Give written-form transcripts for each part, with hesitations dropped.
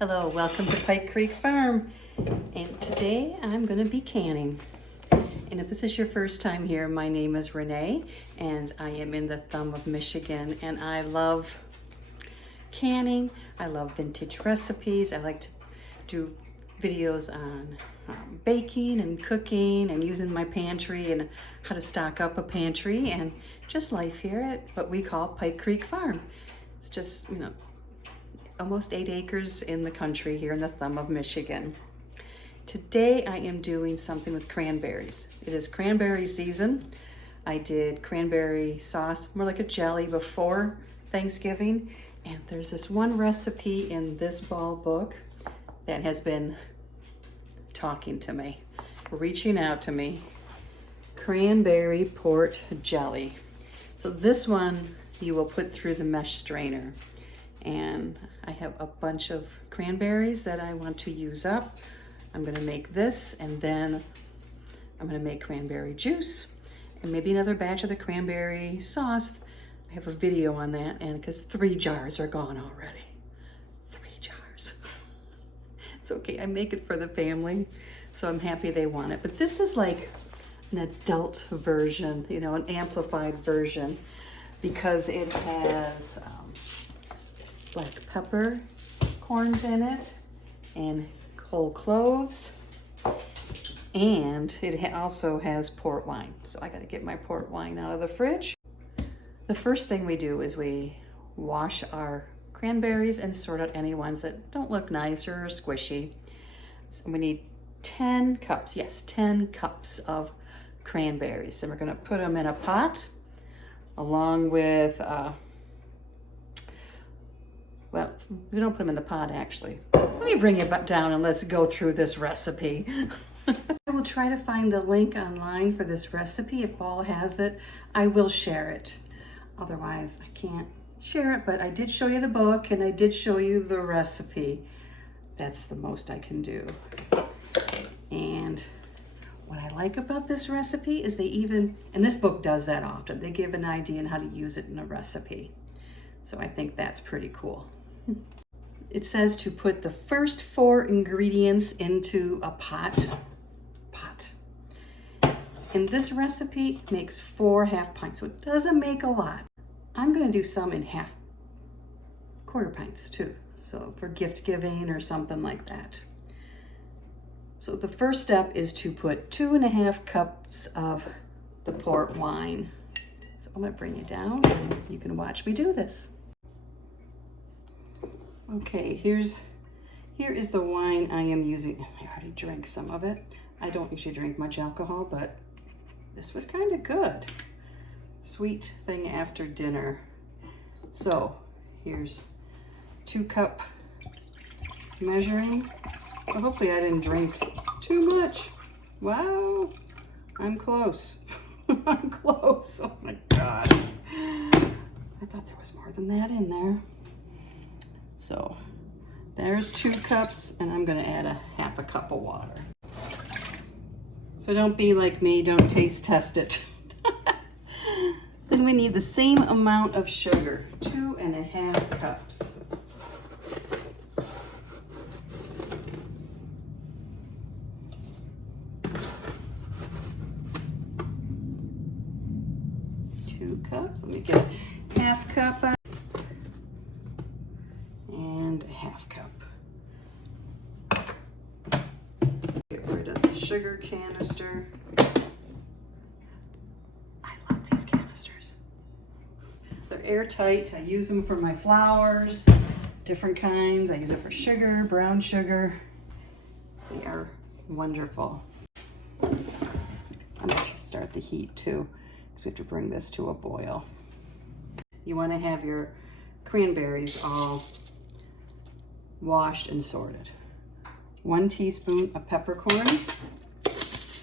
Hello, welcome to Pike Creek Farm, and today I'm going to be canning. And if this is your first time here, my name is Renee, and I am in the thumb of Michigan, and I love canning. I love vintage recipes. I like to do videos on baking and cooking and using my pantry and how to stock up a pantry and just life here at what we call Pike Creek Farm. It's just, almost 8 acres in the country here in the thumb of Michigan. Today I am doing something with cranberries. It is cranberry season. I did cranberry sauce, more like a jelly, before Thanksgiving. And there's this one recipe in this ball book that has been talking to me, reaching out to me. Cranberry port jelly. So this one you will put through the mesh strainer. And I have a bunch of cranberries that I want to use up. I'm gonna make this, and then I'm gonna make cranberry juice and maybe another batch of the cranberry sauce. I have a video on that, and because 3 jars are gone already. 3 jars. It's okay, I make it for the family, so I'm happy they want it. But this is like an adult version, an amplified version, because it has black pepper corns in it and whole cloves, and it also has port wine. So I got to get my port wine out of the fridge. The first thing we do is we wash our cranberries and sort out any ones that don't look nice or are squishy. So we need 10 cups, yes, 10 cups of cranberries, and we're going to put them in a pot along with well, we don't put them in the pot, actually. Let me bring it back down and let's go through this recipe. I will try to find the link online for this recipe. If Paul has it, I will share it. Otherwise, I can't share it, but I did show you the book and I did show you the recipe. That's the most I can do. And what I like about this recipe is and this book does that often, they give an idea on how to use it in a recipe. So I think that's pretty cool. It says to put the first 4 ingredients into a pot. And this recipe makes 4 half pints, so it doesn't make a lot. I'm gonna do some in quarter pints too, so for gift giving or something like that. So the first step is to put 2.5 cups of the port wine. So I'm gonna bring you down and you can watch me do this. Okay, here is the wine I am using. I already drank some of it. I don't usually drink much alcohol, but this was kind of good. Sweet thing after dinner. So here's 2-cup measuring. So hopefully I didn't drink too much. Wow, I'm close. I'm close. Oh my God. I thought there was more than that in there. So there's 2 cups, and I'm gonna add a half a cup of water. So don't be like me, don't taste test it. Then we need the same amount of sugar, 2.5 cups. Cups. Let me get a half cup and a half cup. Get rid of the sugar canister. I love these canisters. They're airtight. I use them for my flowers, different kinds. I use it for sugar, brown sugar. They are wonderful. I'm going to start the heat too, because we have to bring this to a boil. You want to have your cranberries all washed and sorted. 1 teaspoon of peppercorns.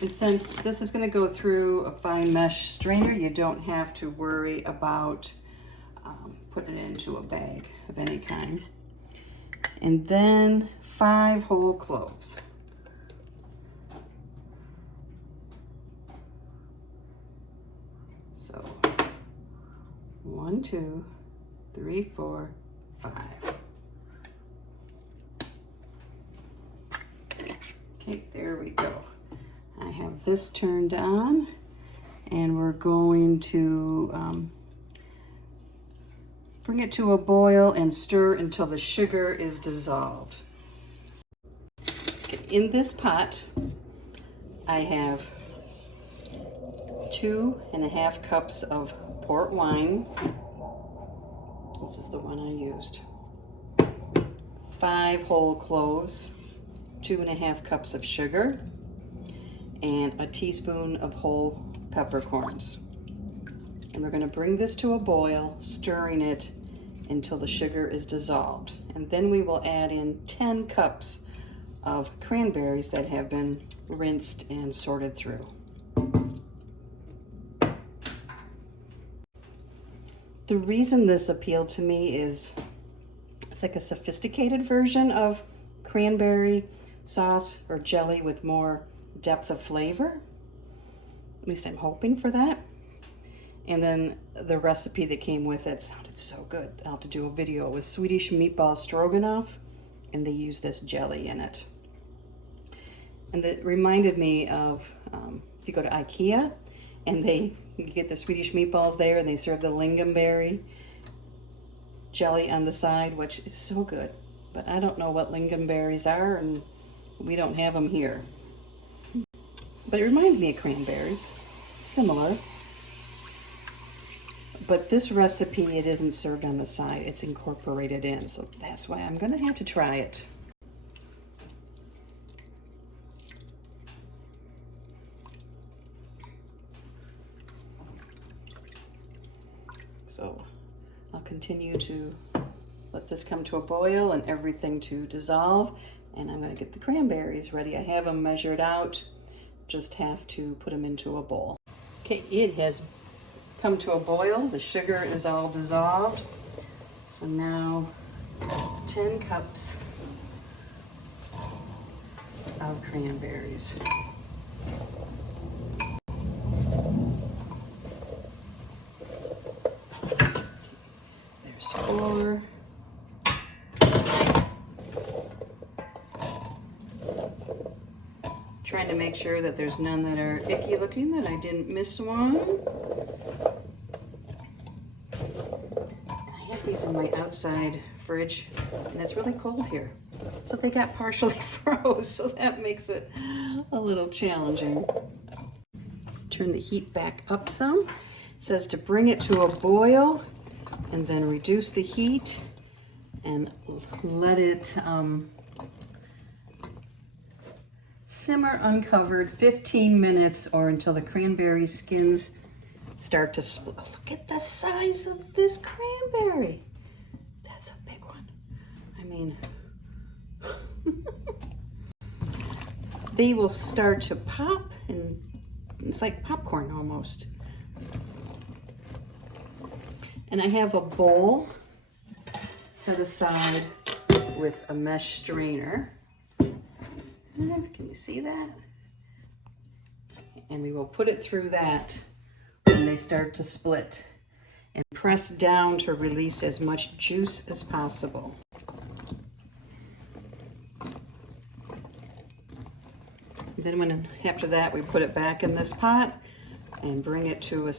And since this is going to go through a fine mesh strainer, you don't have to worry about putting it into a bag of any kind. And then 5 whole cloves. So 1, 2, 3, 4, 5. Okay, there we go. I have this turned on, and we're going to bring it to a boil and stir until the sugar is dissolved. Okay, in this pot, I have 2.5 cups of port wine. This is the one I used. 5 whole cloves, 2.5 cups of sugar, and a teaspoon of whole peppercorns. And we're going to bring this to a boil, stirring it until the sugar is dissolved. And then we will add in 10 cups of cranberries that have been rinsed and sorted through. The reason this appealed to me is it's like a sophisticated version of cranberry sauce or jelly with more depth of flavor. At least I'm hoping for that. And then the recipe that came with it sounded so good. I'll have to do a video. It was Swedish meatball stroganoff, and they used this jelly in it. And it reminded me of if you go to IKEA and you get the Swedish meatballs there and they serve the lingonberry jelly on the side, which is so good. But I don't know what lingonberries are, and we don't have them here. But it reminds me of cranberries, similar. But this recipe, it isn't served on the side, it's incorporated in. So that's why I'm gonna have to try it. So I'll continue to let this come to a boil and everything to dissolve. And I'm gonna get the cranberries ready. I have them measured out, just have to put them into a bowl. Okay, it has come to a boil. The sugar is all dissolved. So now 10 cups of cranberries. There's 4. Trying to make sure that there's none that are icky looking, that I didn't miss one. I have these in my outside fridge, and it's really cold here. So they got partially froze, so that makes it a little challenging. Turn the heat back up some. It says to bring it to a boil and then reduce the heat and let it simmer uncovered 15 minutes or until the cranberry skins start to split. Oh, look at the size of this cranberry. That's a big one. I mean, they will start to pop, and it's like popcorn almost. And I have a bowl set aside with a mesh strainer. Can you see that? And we will put it through that when they start to split and press down to release as much juice as possible. Then after that, we put it back in this pot and bring it to a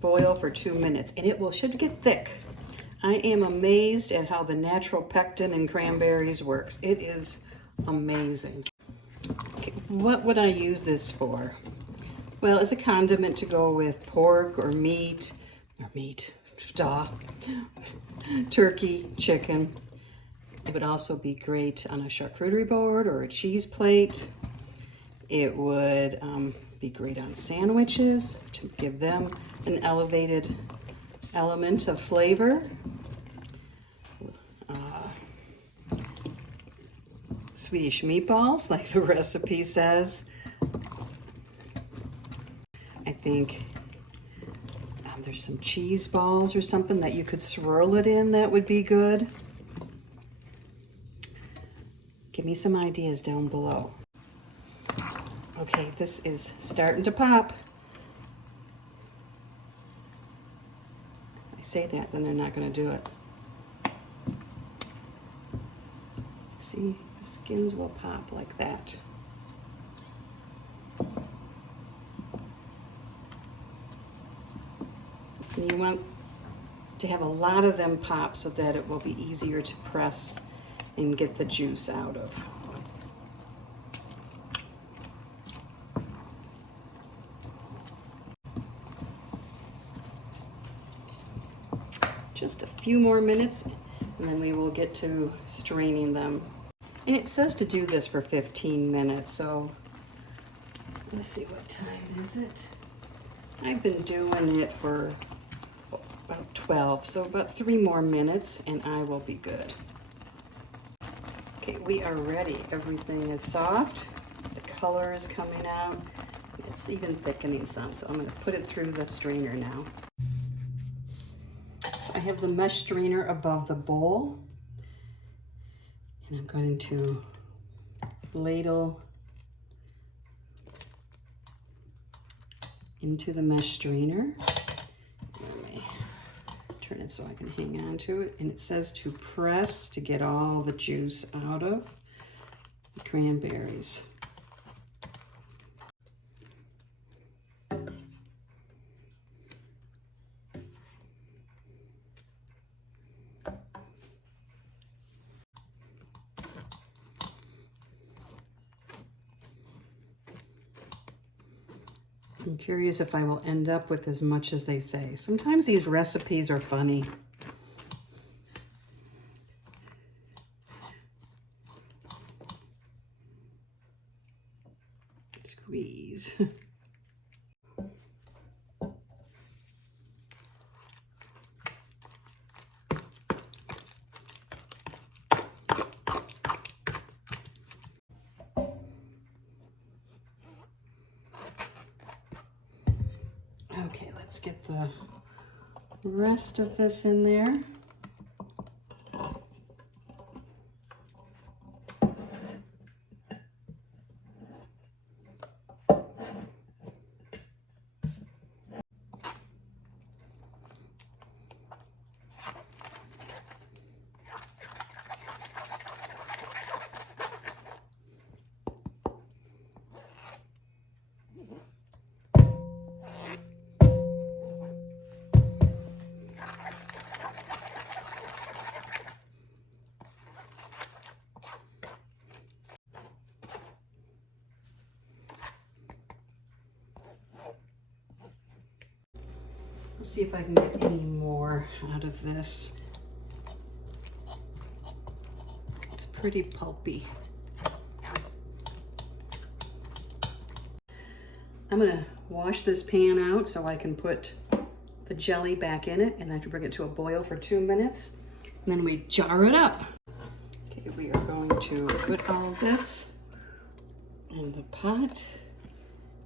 boil for 2 minutes, and it should get thick. I am amazed at how the natural pectin in cranberries works. It is amazing. Okay, what would I use this for? Well, as a condiment to go with pork or turkey, chicken. It would also be great on a charcuterie board or a cheese plate. It would be great on sandwiches to give them an elevated element of flavor. Swedish meatballs, like the recipe says. I think there's some cheese balls or something that you could swirl it in that would be good. Give me some ideas down below. Okay, this is starting to pop. I say that, then they're not going to do it. See, the skins will pop like that. And you want to have a lot of them pop so that it will be easier to press and get the juice out of. Just a few more minutes and then we will get to straining them. And it says to do this for 15 minutes, so let's see, what time is it? I've been doing it for about 12, so about 3 more minutes and I will be good. Okay, we are ready. Everything is soft. The color is coming out. It's even thickening some, so I'm going to put it through the strainer now. So I have the mesh strainer above the bowl, and I'm going to ladle into the mesh strainer. Let me turn it so I can hang on to it. And it says to press to get all the juice out of the cranberries. I'm curious if I will end up with as much as they say. Sometimes these recipes are funny. Squeeze. Okay, let's get the rest of this in there. Let's see if I can get any more out of this. It's pretty pulpy. I'm gonna wash this pan out so I can put the jelly back in it, and I have to bring it to a boil for 2 minutes. And then we jar it up. Okay, we are going to put all this in the pot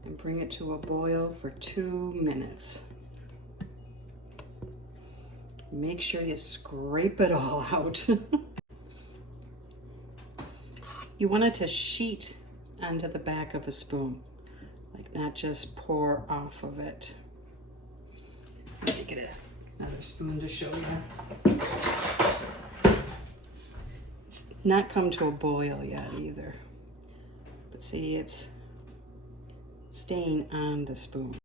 and bring it to a boil for 2 minutes. Make sure you scrape it all out. You want it to sheet onto the back of a spoon, like not just pour off of it. Let me get another spoon to show you. It's not come to a boil yet either, but see, it's staying on the spoon.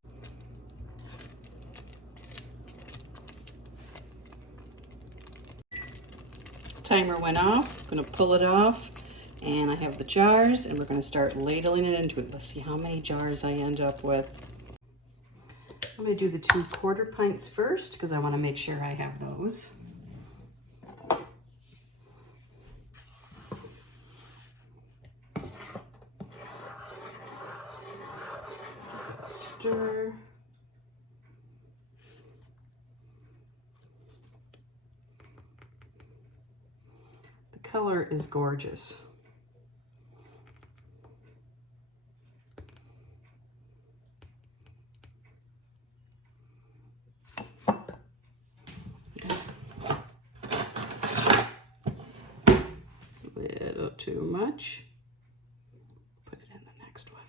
Timer went off. I'm going to pull it off, and I have the jars, and we're going to start ladling it into it. Let's see how many jars I end up with. I'm going to do the 2 1/4 pints first because I want to make sure I have those. Stir. Color is gorgeous. A little too much. Put it in the next one.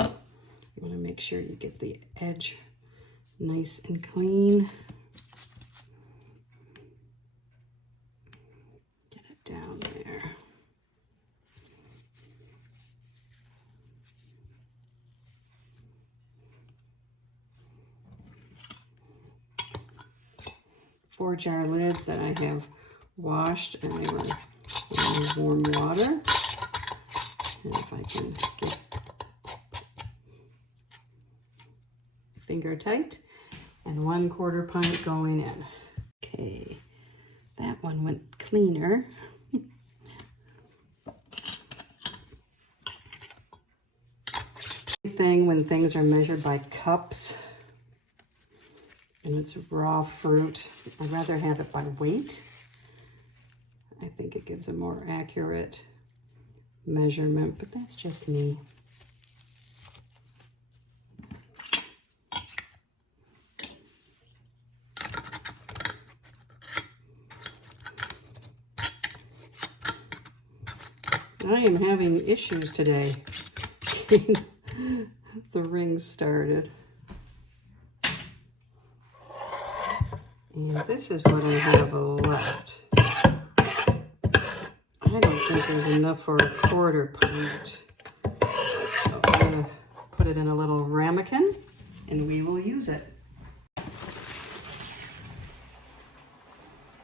You want to make sure you get the edge nice and clean. Get it down there. 4-jar lids that I have washed, and they were in warm water. And if I can get finger tight, and 1/4 pint going in. Okay, that one went cleaner. Thing when things are measured by cups and it's raw fruit, I'd rather have it by weight. I think it gives a more accurate measurement, but that's just me. I am having issues today. The rings started. And this is what I have left. I don't think there's enough for a 1/4 pint. So I'm going to put it in a little ramekin and we will use it.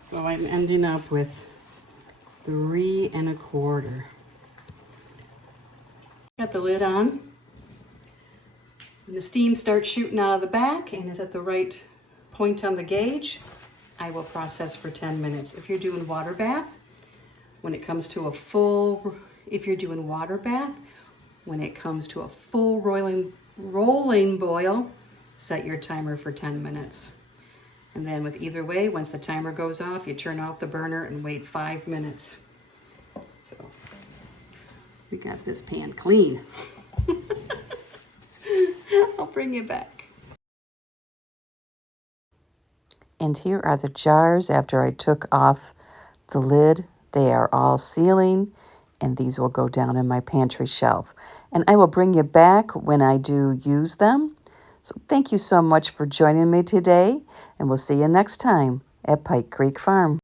So I'm ending up with 3 1/4. Got the lid on. When the steam starts shooting out of the back and is at the right point on the gauge, I will process for 10 minutes. If you're doing water bath, when it comes to a full, rolling boil, set your timer for 10 minutes. And then with either way, once the timer goes off, you turn off the burner and wait 5 minutes. So we got this pan clean. I'll bring you back. And here are the jars after I took off the lid. They are all sealing, and these will go down in my pantry shelf. And I will bring you back when I do use them. So thank you so much for joining me today, and we'll see you next time at Pike Creek Farm.